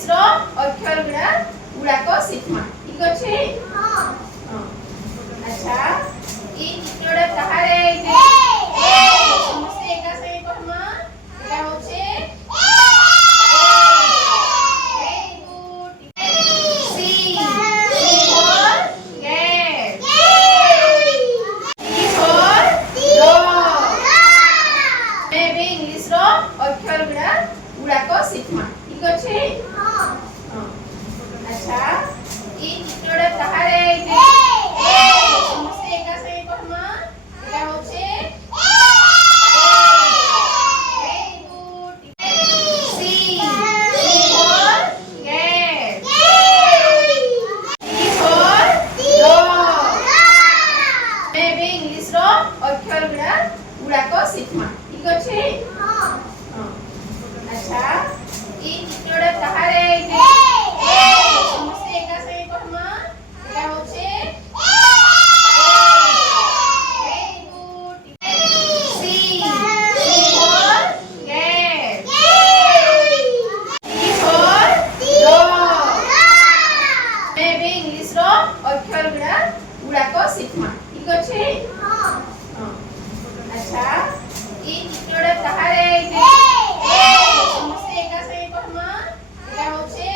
ଇଂଲିଶ ର ଅକ୍ଷର ଗୁଡାକ ଶିଖମା ଠିକ ଅଛି ହଁ ଆଚ୍ଛା ଏ ଚିତ୍ରଟା କାହାର ଏଇଟା ସମସ୍ତେ ଏକା ସାଙ୍ଗେ କହିମା ଏଟା ହଉଛି ଅକ୍ଷର ଗୁଡାକ ଶିଖମା ଠିକ ଅଛି ଆଚ୍ଛା ଏ ଚିତ୍ରଟା କାହାର ଏଇଟା ସମସ୍ତେ ଏକା ସାଙ୍ଗେ କହିମା ଏଟା ହଉଛି ଇଂଲିଶ ର ଅକ୍ଷର ଗୁଡାକ ଶିଖମା ଠିକ ଅଛି ଆଚ୍ଛା ଏ ଚିତ୍ରଟା କାହାର ଏଇଟା ସମସ୍ତେ ଏକା ସାଙ୍ଗେ କହିମା ଏଟା ହଉଛି ଇଂଲିଶ ର ଅକ୍ଷର ଗୁଡାକ ଶିଖମା ଠିକ ଅଛି ଆଚ୍ଛା ଏ ଚିତ୍ରଟା କାହାର ଏଇଟା ସମସ୍ତେ ଏକା ସାଙ୍ଗେ କହିମା ଏଟା ହଉଛି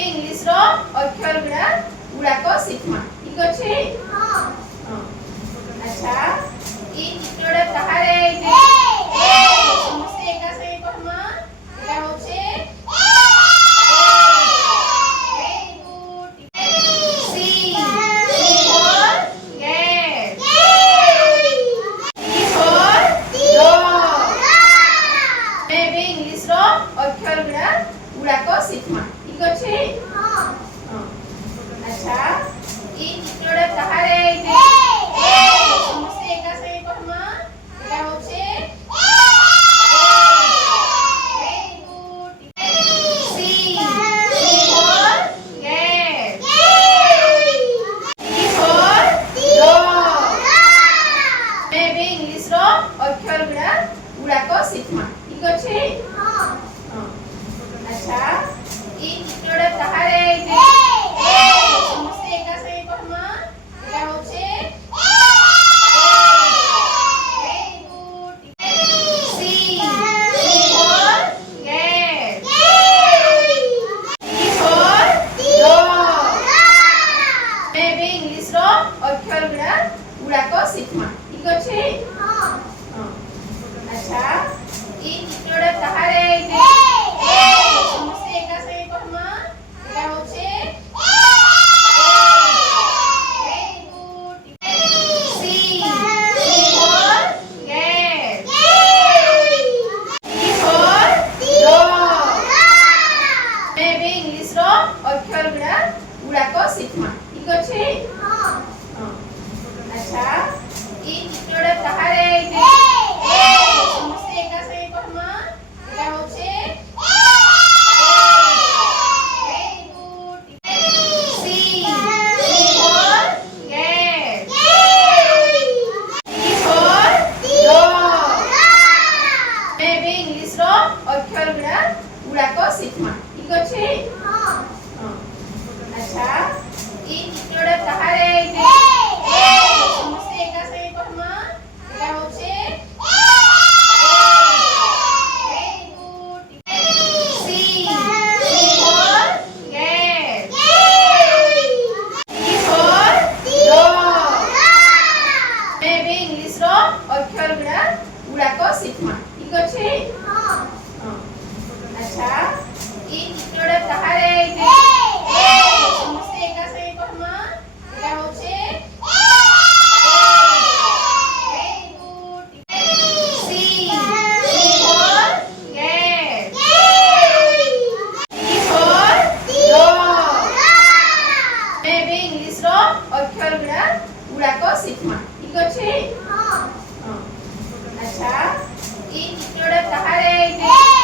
ଇଂଲିଶ ର ଅକ୍ଷର ଗୁଡାକ ଶିଖମା ଠିକ ଅଛି ଆଚ୍ଛା ଏ ଚିତ୍ରଟା କାହାର ଏଇଟା ସମସ୍ତେ ଏକା ସାଙ୍ଗେ କହିମା ଏଟା ହଉଛି ଇଂଲିଶ ର ଅକ୍ଷର ଗୁଡାକ ଶିଖମା ଠିକ ଅଛି ଆଚ୍ଛା ଏ ଚିତ୍ରଟା କାହାର ଏଇଟା ସମସ୍ତେ ଏକା ସାଙ୍ଗେ କହିମା ଏଟା ହଉଛି ଇଂଲିଶ ର ଅକ୍ଷର ଗୁଡାକ ଶିଖମା ଠିକ ଅଛି ଆଚ୍ଛା ଏ ଚିତ୍ରଟା କାହାର ଏଇଟା ସମସ୍ତେ ଏକା ସାଙ୍ଗେ କହିମା ଏଟା ହଉଛି ଇଂଲିଶ ର ଅକ୍ଷର ଗୁଡାକ ଶିଖମା ଠିକ ଅଛି ଆଚ୍ଛା ଏ ଚିତ୍ରଟା କାହାର ଏଇଟା ସମସ୍ତେ ଏକା ସାଙ୍ଗେ କହିମା ଏଟା ହଉଛି ଇଂଲିଶ ର ଅକ୍ଷର ଗୁଡାକ ଶିଖମା ଠିକ ଅଛି ଆଚ୍ଛା ଏ ଚିତ୍ରଟା କାହାର ଏଇଟା ସମସ୍ତେ ଏକା ସାଙ୍ଗେ କହିମା ଏଟା ହଉଛି ଇଂଲିଶ ର ଅକ୍ଷର ଗୁଡାକ ଶିଖମା ଠିକ ଅଛି ଆଚ୍ଛା ଏ ଚିତ୍ରଟା କାହାର ଏଇଟା ସମସ୍ତେ ଏକା ସାଙ୍ଗେ କହିମା ଏଟା ହଉଛି ଇଂଲିଶ ର ଅକ୍ଷର ଗୁଡାକ ଶିଖମା ଠିକ ଅଛି ଆଚ୍ଛା ଏ ଚିତ୍ରଟା କାହାର ଏଇଟା ସମସ୍ତେ ଏକା ସାଙ୍ଗେ କହିମା ଏଟା ହଉଛି ଇଂଲିଶ ର ଅକ୍ଷର ଗୁଡାକ ଶିଖମା ଠିକ ଅଛି ଆଚ୍ଛା ଏ ଚିତ୍ରଟା କାହାର ଏଇଟା